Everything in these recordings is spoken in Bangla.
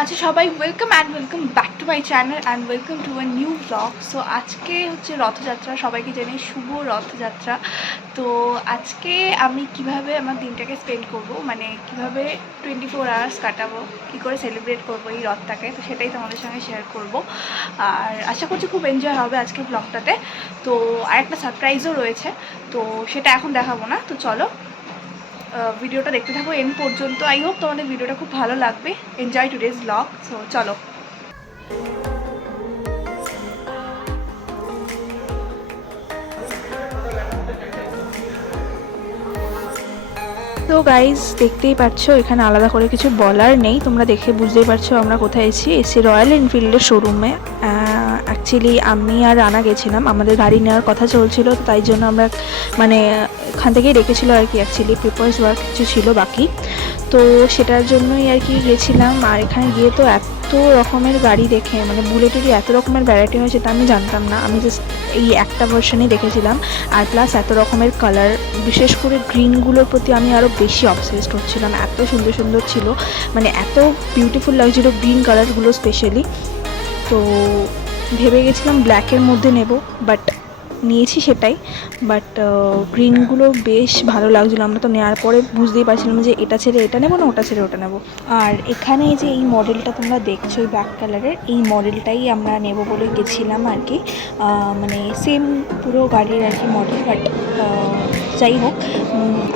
আছো সবাই? Welcome back to my channel and welcome to a new blog. So আজকে হচ্ছে রথযাত্রা, সবাইকে জানাই শুভ রথযাত্রা। তো আজকে আমি কিভাবে আমার দিনটাকে স্পেন্ড করব, মানে কিভাবে 24 আওয়ার্স কাটাবো, কী করে সেলিব্রেট করবো এই রথটাকে, তো সেটাই তোমাদের সঙ্গে শেয়ার করব। আর আশা করছি খুব এনজয় হবে আজকে ব্লগটাতে। তো আরেকটা সারপ্রাইজও রয়েছে, তো সেটা এখন দেখাবো না। তো চলো ভিডিওটা দেখতে থাকো এন্ড পর্যন্ত। আই হোপ তোমাদের ভিডিওটা খুব ভালো লাগবে। Enjoy today's blog. সো চলো। তো গাইজ দেখতেই পাচ্ছ, এখানে আলাদা করে কিছু বলার নেই, তোমরা দেখে বুঝতেই পারছো আমরা কোথায় এসেছি রয়্যাল এনফিল্ডের শোরুমে। অ্যাকচুয়ালি আমি আর রানা গেছিলাম, আমাদের গাড়ি নেওয়ার কথা চলছিল, তো তাই জন্য আমরা মানে এখান থেকেই রেখেছিলো আর কি। অ্যাকচুয়ালি পেপার্স ওয়ার্ক কিছু ছিল বাকি, তো সেটার জন্যই আর কি গেছিলাম। আর এখানে গিয়ে তো এত রকমের গাড়ি দেখে, মানে বুলেটেরই এত রকমের ভ্যারাইটি হয় সেটা আমি জানতাম না। আমি জাস্ট এই একটা ভার্সনই দেখেছিলাম, আর প্লাস এত রকমের কালার, বিশেষ করে গ্রিনগুলোর প্রতি আমি আরও বেশি অবসেসড হচ্ছিলাম। এত সুন্দর সুন্দর ছিল, মানে এত বিউটিফুল লাগছিল গ্রিন কালারগুলো স্পেশালি। তো ভেবে গেছিলাম ব্ল্যাকের মধ্যে নেব, বাট নিয়েছি সেটাই। বাট গ্রিনগুলো বেশ ভালো লাগছিলো। আমরা তো নেওয়ার পরে বুঝতেই পারছিলাম যে এটা ছেড়ে এটা নেবো না, ওটা ছেড়ে ওটা নেবো। আর এখানে যে এই মডেলটা তোমরা দেখছো, এই ব্ল্যাক কালারের এই মডেলটাই আমরা নেব বলে গেছিলাম আর কি। মানে সেম পুরো গাড়ির আর কি মডেল, বাট যাই হোক।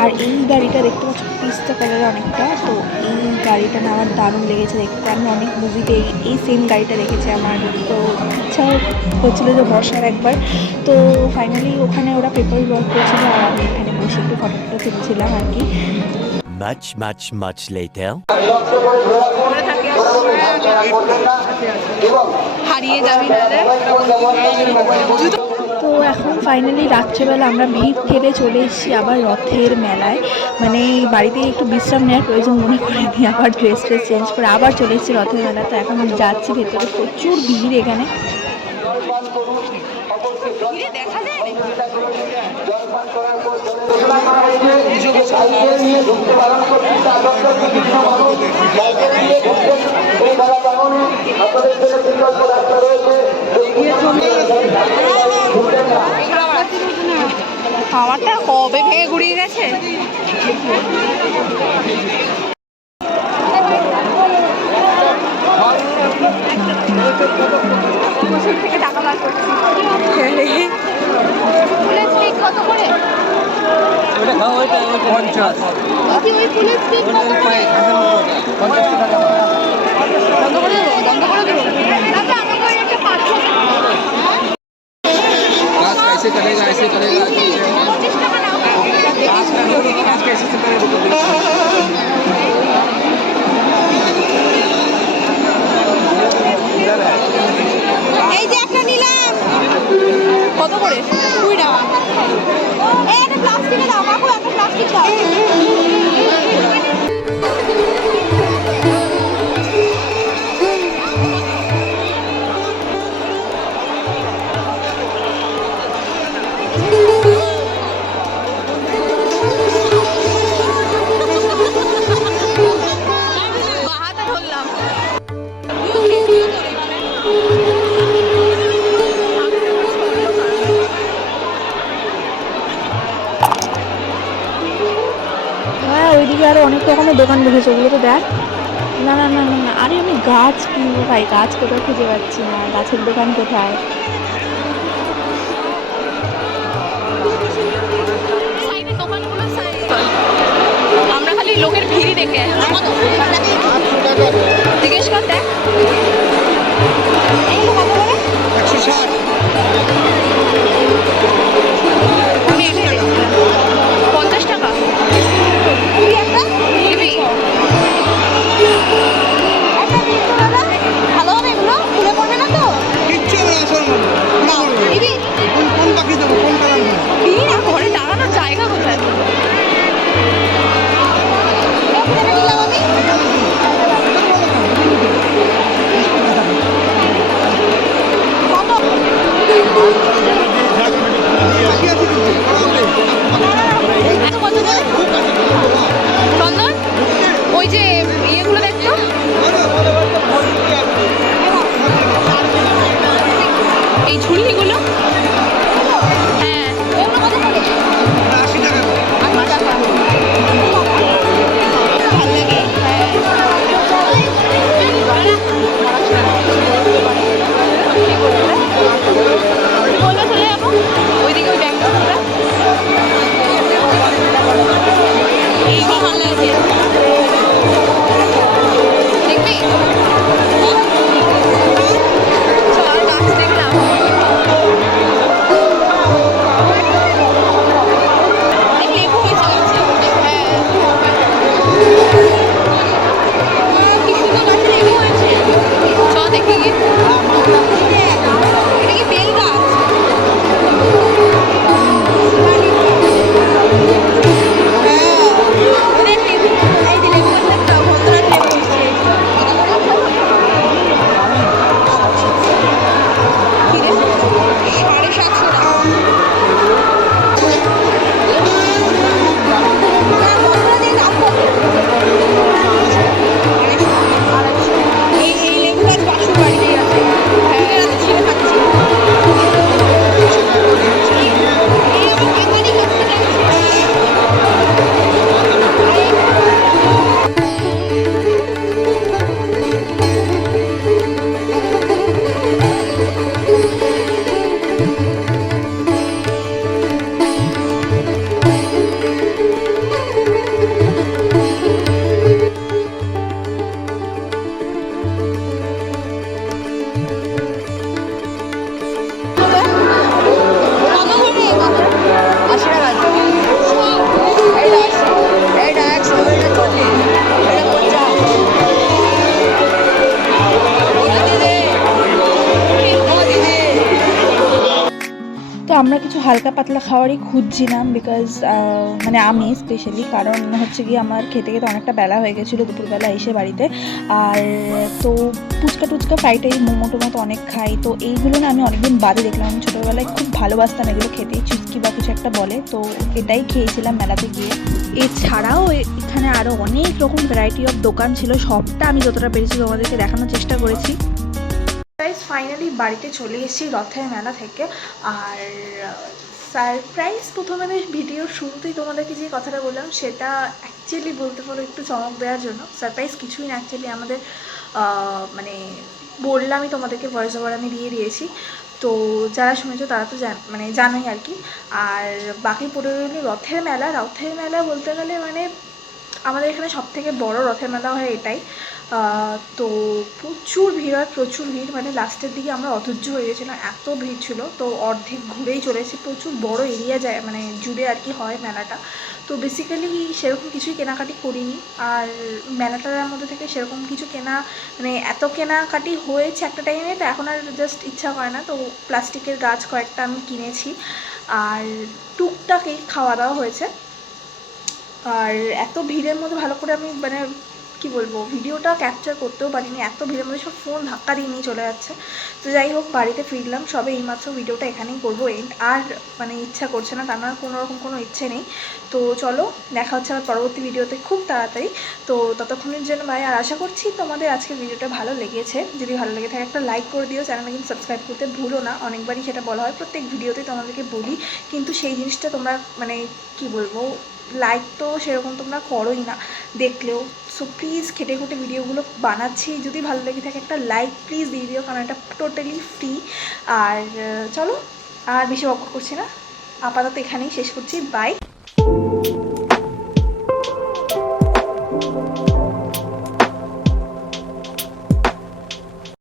আর এই গাড়িটা দেখতে পাচ্ছ পিস্তা কালারের অনেকটা, তো এই গাড়িটা না আমার দারুণ লেগেছে দেখতে। আমি অনেক মুভিতে এই সেম গাড়িটা দেখেছি, আমার তো ইচ্ছা হচ্ছিলো যে বসার একবার। তো ফাইনালি ওখানে ওরা পেপার ওয়ার্ক করছিল, আর আমি এখানে বসে একটু ফটো তুলছিলাম আর কি। much later. হারিয়ে যাবি না রে। তো এখন ফাইনালি রাত্রেবেলা আমরা ভিড় ঠেলে চলে এসেছি আবার রথের মেলায়। মানে বাড়িতে একটু বিশ্রাম নেওয়ার প্রয়োজন মনে করিনি, আবার ড্রেস চেঞ্জ করে আবার চলে এসেছি রথের মেলা। তো এখন যাচ্ছি ভেতরে, প্রচুর ভিড় এখানে। দেখা যায় খাওয়াটা কবে ভেঙে গুড়িয়ে গেছে। থেকে টাকা বার করছি। কত করে? ऐसे करेगा ऐसे करेगा कैसे এই যে একটা নিলাম। কত করে? 2 টাকা। একটা প্লাস্টিকের দাও, কাকু একটা প্লাস্টিক দাও। ওইদিকে আরো অনেক রকমের দোকান বসেছে, ওগুলো তো দেখ। না না না না না, আরে আমি গাছ কিনবো ভাই, গাছ কোথাও খুঁজে পাচ্ছি না, গাছের দোকান কোথায়? আমরা খালি লোকের ভিড় দেখে জিজ্ঞেস কর, দেখ 160 আমি এটাই দেখছিলাম। 50 টাকা নিবি? ভালো হবে এগুলো, খুলে পড়বে না তো? কিচ্ছু হবে না, শোন না নিবি? কোন পাখি দেবো, কোন কালার দেবো? ঘরে দাঁড়ানোর জায়গা কোথায়? নিলাম আমি। কত? হালকা পাতলা খাবারই খুঁজছিলাম বিকজ মানে আমি স্পেশালি, কারণ হচ্ছে কি আমার খেতে খেতে অনেকটা বেলা হয়ে গেছিলো দুপুরবেলা এসে বাড়িতে। আর তো ফুচকা টুচকা ফ্রাইড রাইস মোমো টোমো তো অনেক খাই, তো এইগুলো না আমি অনেকদিন বাদে দেখলাম। আমি ছোটোবেলায় খুব ভালোবাসতাম এগুলো খেতে, চুস্কি বা কিছু একটা বলে, তো এটাই খেয়েছিলাম মেলাতে গিয়ে। এছাড়াও এখানে আরও অনেক রকম ভ্যারাইটি অফ দোকান ছিল, সবটা আমি যতটা পেরেছি তোমাদেরকে দেখানোর চেষ্টা করেছি। গাইস ফাইনালি বাড়িতে চলে এসেছি রথের মেলা থেকে। আর সারপ্রাইজ প্রথমে ভিডিওর শুরুতেই তোমাদেরকে যে কথাটা বললাম সেটা অ্যাকচুয়ালি বলতে পারো একটু চমক দেওয়ার জন্য। সারপ্রাইজ কিছুই না, অ্যাকচুয়ালি আমাদের মানে বললামই তোমাদেরকে, ভয়েস ওভার আমি দিয়ে দিয়েছি, তো যারা শুনেছো তারা তো মানে জানোই আর কি। আর বাকি পড়ে রইল রথের মেলা। রথের মেলা বলতে গেলে মানে আমাদের এখানে সবথেকে বড় রথের মেলা হয় এটাই। তো প্রচুর ভিড় হয়, প্রচুর ভিড়, মানে লাস্টের দিকে আমরা অধৈর্য হয়ে গেছিলাম, এত ভিড় ছিল। তো অর্ধেক ঘুরেই চলেছি, প্রচুর বড় এরিয়া যায় মানে জুড়ে আর কি হয় মেলাটা। তো বেসিক্যালি সেরকম কিছুই কেনাকাটি করিনি। আর মেলাটার মধ্যে থেকে সেরকম কিছু কেনা মানে এত কেনাকাটি হয়েছে একটা টাইমে, তো এখন আর জাস্ট ইচ্ছা করে না। তো প্লাস্টিকের গাছ কয়েকটা আমি কিনেছি, আর টুকটাকই খাওয়া দাওয়া হয়েছে। আর এত ভিড়ের মধ্যে ভালো করে আমি মানে কি বলবো ভিডিওটা ক্যাপচার করতেও পারিনি, এত ভিড়ের মধ্যে সব ফোন ধাক্কা দিয়ে নিয়ে চলে যাচ্ছে। তো যাই হোক বাড়িতে ফিরলাম সবে এইমাত্র, ভিডিওটা এখানেই করবো এন্ড। আর মানে ইচ্ছা করছে না, তার মানে কোনো রকম কোনো ইচ্ছে নেই। তো চলো দেখা হচ্ছে আমার পরবর্তী ভিডিওতে খুব তাড়াতাড়ি। তো ততক্ষণের জন্য ভাই, আর আশা করছি তোমাদের আজকের ভিডিওটা ভালো লেগেছে। যদি ভালো লেগে থাকে একটা লাইক করে দিও, চ্যানেলটা কিন্তু সাবস্ক্রাইব করতে ভুলো না। অনেকবারই সেটা বলা হয়, প্রত্যেক ভিডিওতেই তোমাদেরকে বলি, কিন্তু সেই জিনিসটা তোমরা মানে কি বলবো লাইক তো সেরকম তোমরা করোই না দেখলেও। সো প্লিজ খেটে খুঁটে ভিডিওগুলো বানাচ্ছি, যদি ভালো লেগে থাকে একটা লাইক প্লিজ দিয়ে দিও, কারণ এটা টোটালি ফ্রি। আর চলো আর বেশি বকবক করছি না, আপাতত এখানেই শেষ করছি, বাই।